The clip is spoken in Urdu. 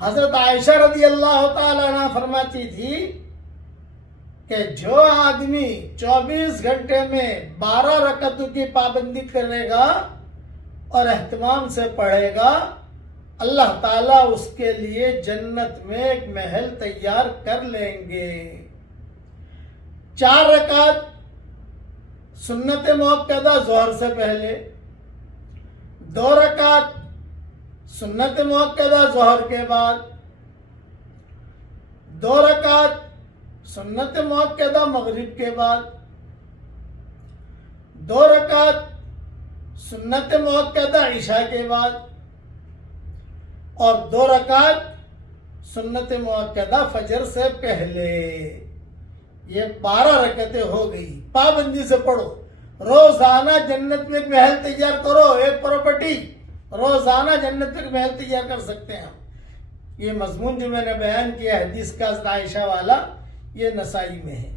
حضرت عائشہ رضی اللہ تعالیٰ عنہ فرماتی تھی کہ جو آدمی 24 گھنٹے میں 12 رکعتوں کی پابندی کرے گا اور اہتمام سے پڑھے گا، اللہ تعالیٰ اس کے لیے جنت میں ایک محل تیار کر لیں گے۔ 4 رکعت سنت موقدہ ظہر سے پہلے، 2 رکعت سنت موقدہ ظہر کے بعد، 2 رکعت سنت موقدہ مغرب کے بعد، 2 رکعت سنت موقدہ عشاء کے بعد، اور 2 رکعت سنت موقدہ فجر سے پہلے۔ یہ 12 رکعتیں ہو گئی۔ پابندی سے پڑھو، روزانہ جنت میں ایک محل تیار کرو، ایک پراپرٹی روزانہ جنت میں ایک محل تیار کر سکتے ہیں۔ یہ مضمون جو میں نے بیان کیا حدیث کا حضرت عائشہ والا، یہ نسائی میں ہے۔